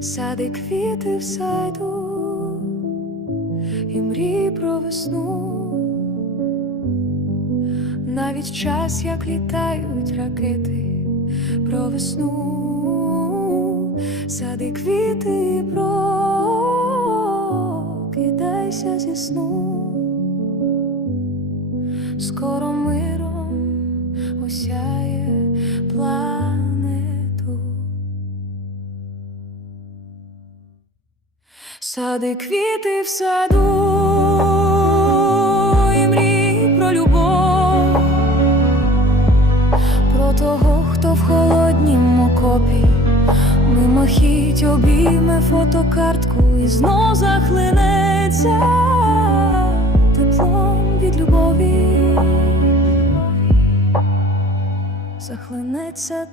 сади квіти в саду і мрій про весну. Навіть час, як літають ракети про весну, сади квіти, прокидайся зі сну, скоро миром Сади квіти в саду і мрій про любов, про того, хто в холоднім окопі мимохідь обійме фотокартку і знов захлинеться теплом від любові, захлинеться